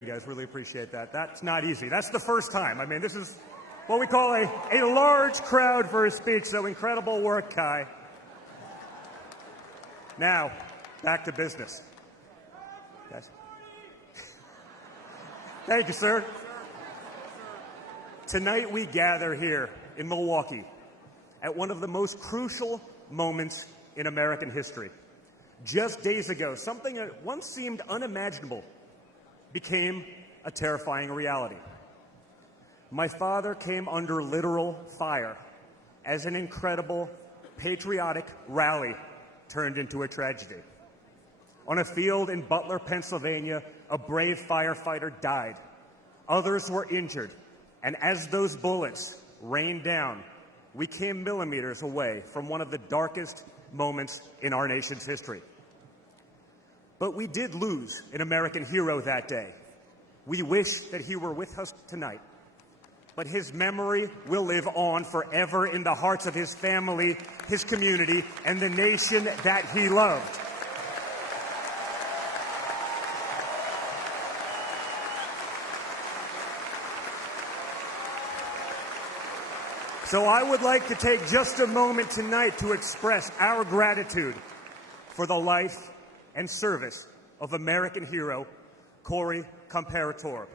You guys really appreciate that. That's not easy. That's the first time. I mean, this is what we call a large crowd for a speech, so incredible work, Kai. Now, back to business. Yes. Thank you, sir. Tonight we gather here in Milwaukee at one of the most crucial moments in American history. Just days ago, something that once seemed unimaginable became a terrifying reality. My father came under literal fire as an incredible, patriotic rally turned into a tragedy. On a field in Butler, Pennsylvania, a brave firefighter died. Others were injured, and as those bullets rained down, we came millimeters away from one of the darkest moments in our nation's history. But we did lose an American hero that day. We wish that he were with us tonight. But his memory will live on forever in the hearts of his family, his community, and the nation that he loved. So I would like to take just a moment tonight to express our gratitude for the life and service of American hero Corey Comparator.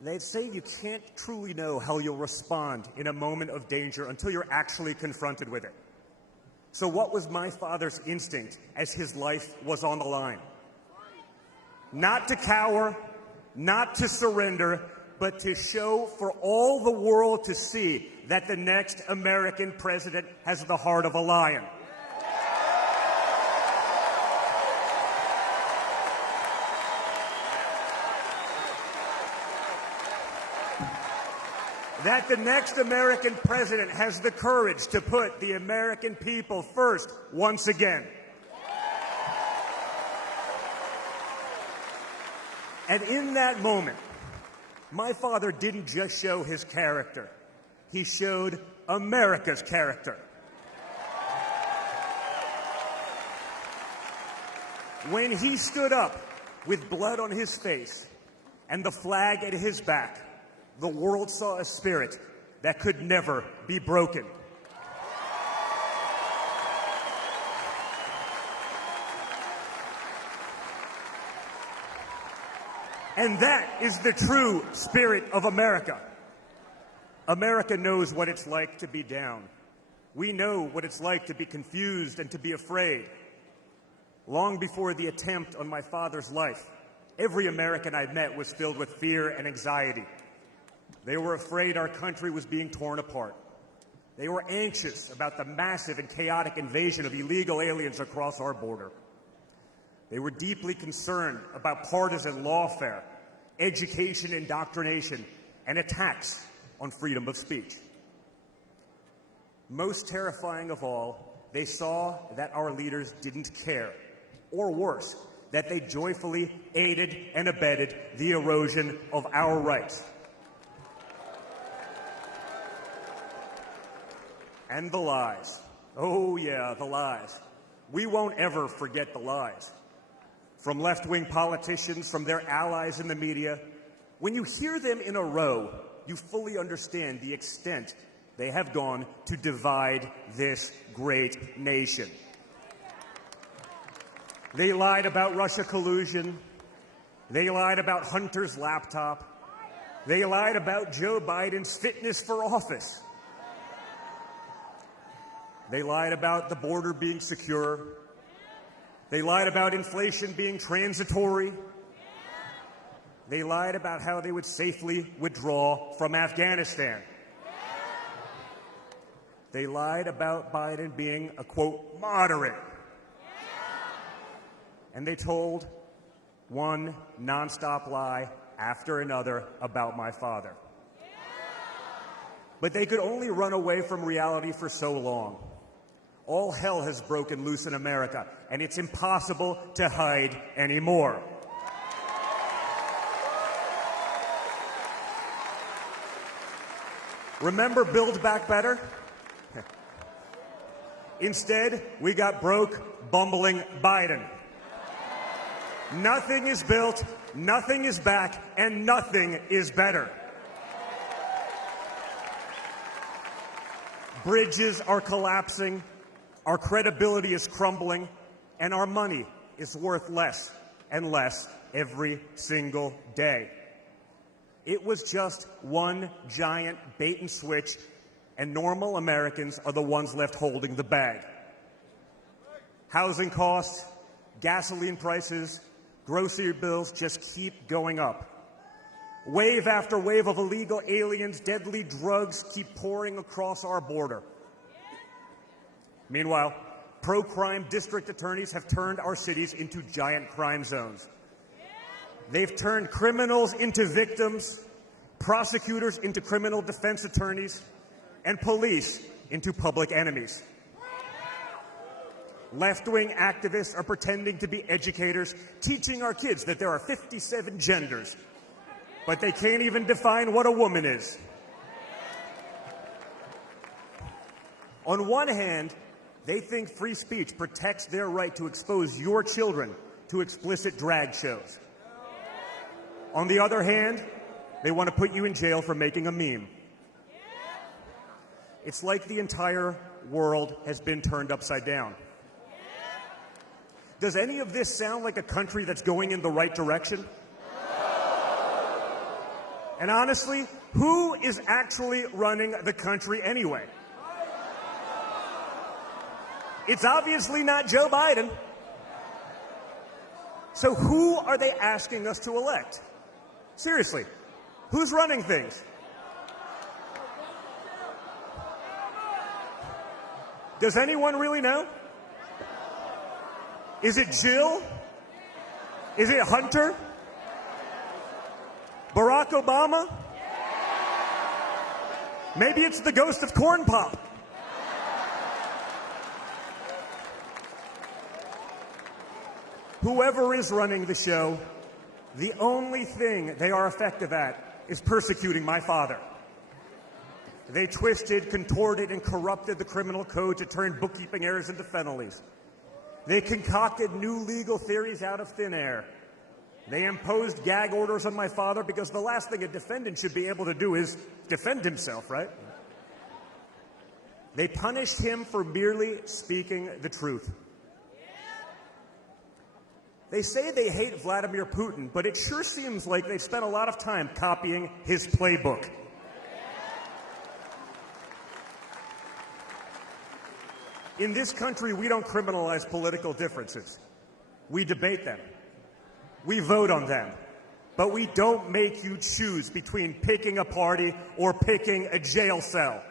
They say you can't truly know how you'll respond in a moment of danger until you're actually confronted with it. So what was my father's instinct as his life was on the line? Not to cower, not to surrender, but to show for all the world to see that the next American president has the heart of a lion. That the next American president has the courage to put the American people first once again. And in that moment, my father didn't just show his character. He showed America's character. When he stood up with blood on his face and the flag at his back, the world saw a spirit that could never be broken. And that is the true spirit of America. America knows what it's like to be down. We know what it's like to be confused and to be afraid. Long before the attempt on my father's life, every American I met was filled with fear and anxiety. They were afraid our country was being torn apart. They were anxious about the massive and chaotic invasion of illegal aliens across our border. They were deeply concerned about partisan lawfare, education indoctrination, and attacks on freedom of speech. Most terrifying of all, they saw that our leaders didn't care, or worse, that they joyfully aided and abetted the erosion of our rights. And the lies. Oh yeah, the lies. We won't ever forget the lies. From left-wing politicians, from their allies in the media, when you hear them in a row, you fully understand the extent they have gone to divide this great nation. They lied about Russia collusion. They lied about Hunter's laptop. They lied about Joe Biden's fitness for office. They lied about the border being secure. They lied about inflation being transitory. They lied about how they would safely withdraw from Afghanistan. They lied about Biden being a, quote, moderate. And they told one nonstop lie after another about my father. But they could only run away from reality for so long. All hell has broken loose in America, and it's impossible to hide anymore. Remember Build Back Better? Instead, we got broke, bumbling Biden. Nothing is built, nothing is back, and nothing is better. Bridges are collapsing, our credibility is crumbling, and our money is worth less and less every single day. It was just one giant bait and switch, and normal Americans are the ones left holding the bag. Housing costs, gasoline prices, grocery bills just keep going up. Wave after wave of illegal aliens, deadly drugs keep pouring across our border. Meanwhile, pro-crime district attorneys have turned our cities into giant crime zones. They've turned criminals into victims, prosecutors into criminal defense attorneys, and police into public enemies. Left-wing activists are pretending to be educators, teaching our kids that there are 57 genders, but they can't even define what a woman is. On one hand, they think free speech protects their right to expose your children to explicit drag shows. On the other hand, they want to put you in jail for making a meme. It's like the entire world has been turned upside down. Does any of this sound like a country that's going in the right direction? And honestly, who is actually running the country anyway? It's obviously not Joe Biden. So who are they asking us to elect? Seriously, who's running things? Does anyone really know? Is it Jill? Is it Hunter? Barack Obama? Maybe it's the ghost of Corn Pop. Whoever is running the show, the only thing they are effective at is persecuting my father. They twisted, contorted, and corrupted the criminal code to turn bookkeeping errors into felonies. They concocted new legal theories out of thin air. They imposed gag orders on my father because the last thing a defendant should be able to do is defend himself, right? They punished him for merely speaking the truth. They say they hate Vladimir Putin, but it sure seems like they've spent a lot of time copying his playbook. In this country, we don't criminalize political differences. We debate them. We vote on them. But we don't make you choose between picking a party or picking a jail cell.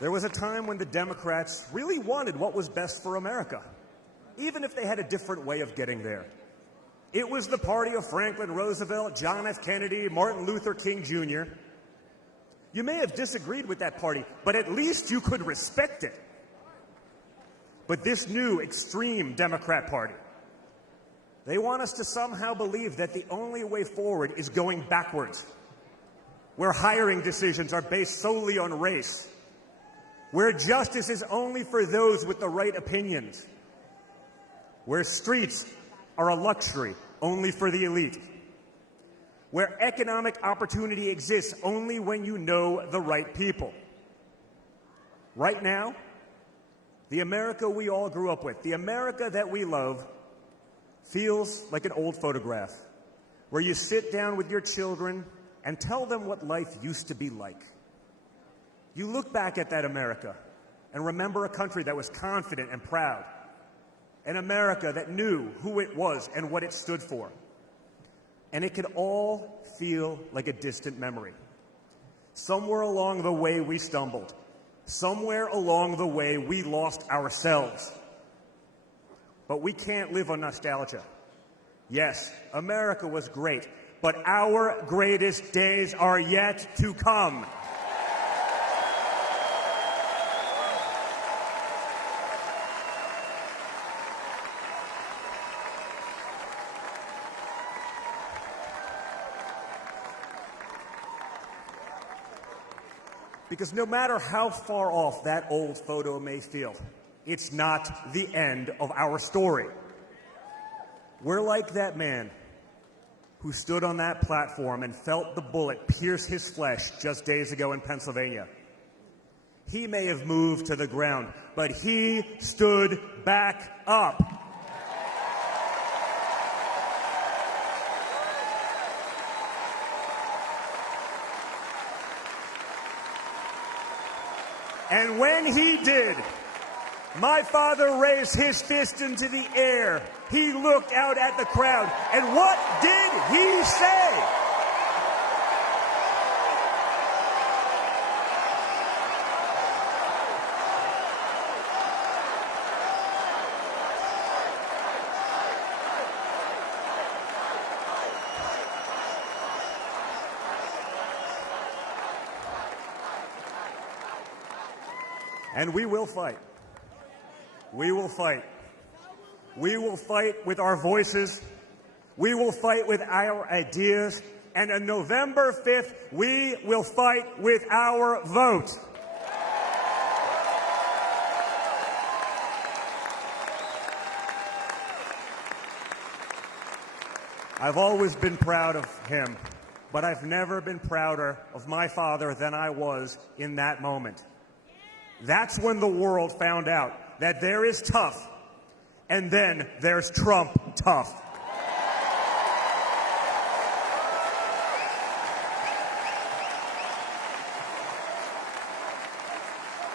There was a time when the Democrats really wanted what was best for America, even if they had a different way of getting there. It was the party of Franklin Roosevelt, John F. Kennedy, Martin Luther King Jr. You may have disagreed with that party, but at least you could respect it. But this new extreme Democrat Party, they want us to somehow believe that the only way forward is going backwards, where hiring decisions are based solely on race, where justice is only for those with the right opinions, where streets are a luxury only for the elite, where economic opportunity exists only when you know the right people. Right now, the America we all grew up with, the America that we love, feels like an old photograph where you sit down with your children and tell them what life used to be like. You look back at that America and remember a country that was confident and proud, an America that knew who it was and what it stood for. And it could all feel like a distant memory. Somewhere along the way we stumbled. Somewhere along the way we lost ourselves. But we can't live on nostalgia. Yes, America was great, but our greatest days are yet to come. Because no matter how far off that old photo may feel, it's not the end of our story. We're like that man who stood on that platform and felt the bullet pierce his flesh just days ago in Pennsylvania. He may have moved to the ground, but he stood back up. And when he did, my father raised his fist into the air. He looked out at the crowd, and what did he say? And we will fight. We will fight. We will fight with our voices. We will fight with our ideas. And on November 5th, we will fight with our vote. I've always been proud of him, but I've never been prouder of my father than I was in that moment. That's when the world found out that there is tough, and then there's Trump tough.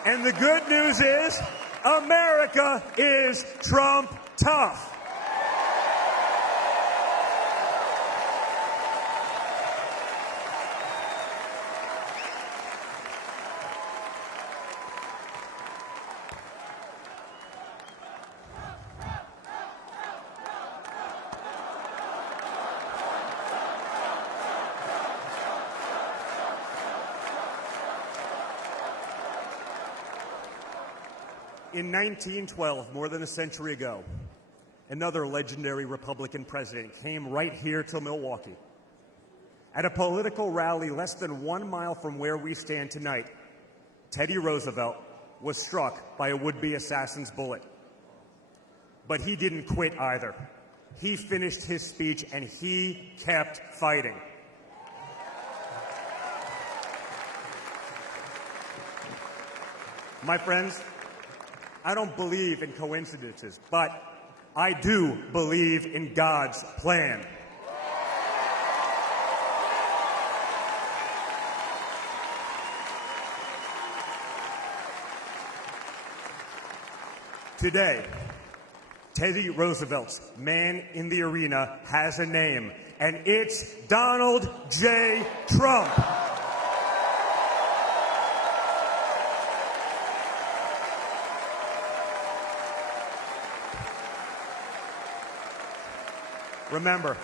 And the good news is, America is Trump tough. In 1912, more than a century ago, another legendary Republican president came right here to Milwaukee. At a political rally less than 1 mile from where we stand tonight, Teddy Roosevelt was struck by a would-be assassin's bullet. But he didn't quit either. He finished his speech and he kept fighting. My friends, I don't believe in coincidences, but I do believe in God's plan. Today, Teddy Roosevelt's man in the arena has a name, and it's Donald J. Trump. Remember,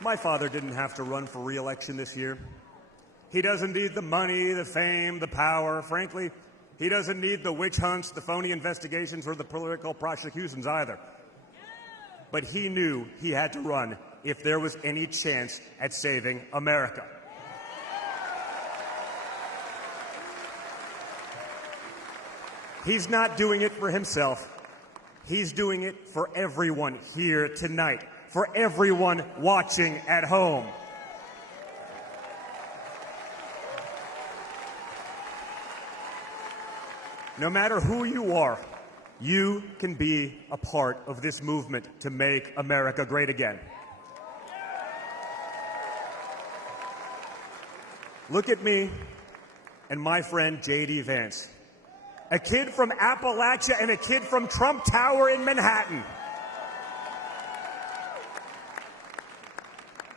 my father didn't have to run for re-election this year. He doesn't need the money, the fame, the power. Frankly, he doesn't need the witch hunts, the phony investigations, or the political prosecutions either. But he knew he had to run if there was any chance at saving America. He's not doing it for himself. He's doing it for everyone here tonight, for everyone watching at home. No matter who you are, you can be a part of this movement to make America great again. Look at me and my friend J.D. Vance, a kid from Appalachia and a kid from Trump Tower in Manhattan.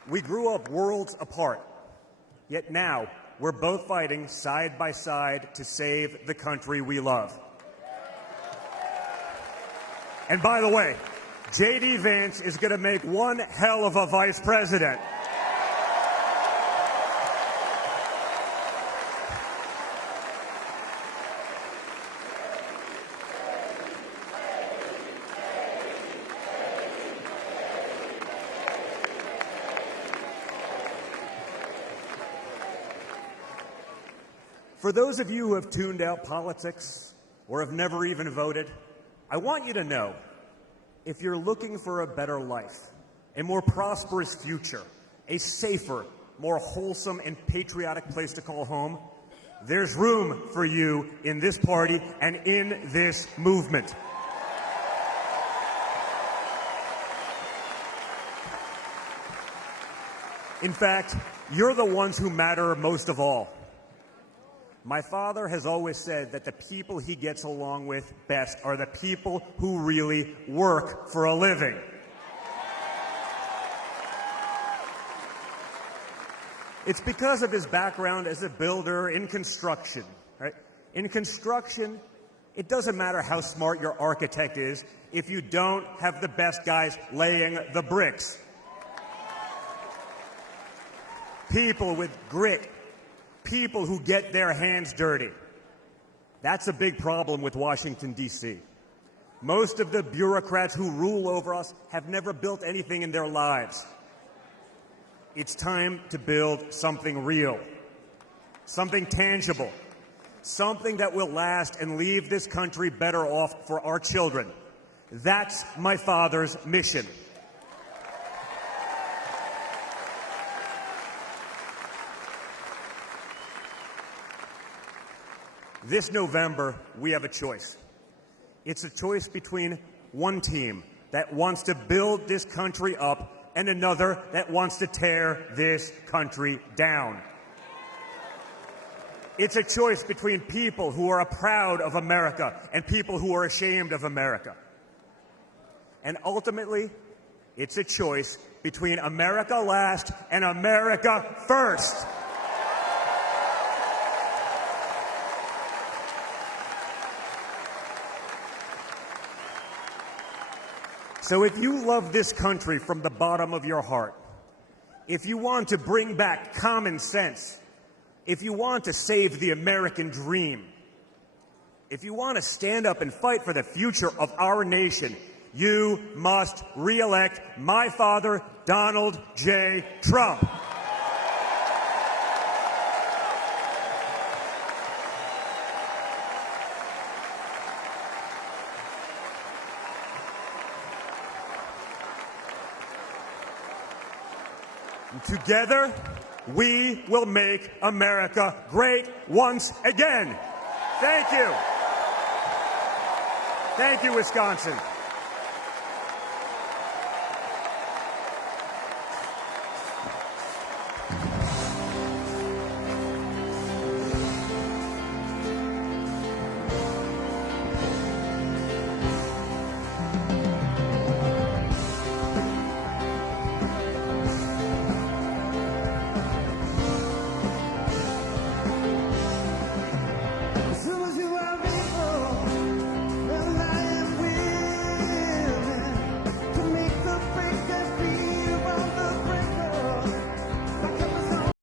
We grew up worlds apart, yet now we're both fighting side by side to save the country we love. And by the way, J.D. Vance is going to make one hell of a vice president. For those of you who have tuned out politics or have never even voted, I want you to know, if you're looking for a better life, a more prosperous future, a safer, more wholesome and patriotic place to call home, there's room for you in this party and in this movement. In fact, you're the ones who matter most of all. My father has always said that the people he gets along with best are the people who really work for a living. It's because of his background as a builder in construction, right? In construction, it doesn't matter how smart your architect is if you don't have the best guys laying the bricks. People with grit, people who get their hands dirty. That's a big problem with Washington, D.C. Most of the bureaucrats who rule over us have never built anything in their lives. It's time to build something real, something tangible, something that will last and leave this country better off for our children. That's my father's mission. This November, we have a choice. It's a choice between one team that wants to build this country up and another that wants to tear this country down. It's a choice between people who are proud of America and people who are ashamed of America. And ultimately, it's a choice between America last and America first. So if you love this country from the bottom of your heart, if you want to bring back common sense, if you want to save the American dream, if you want to stand up and fight for the future of our nation, you must re-elect my father, Donald J. Trump. Together, we will make America great once again. Thank you. Thank you, Wisconsin.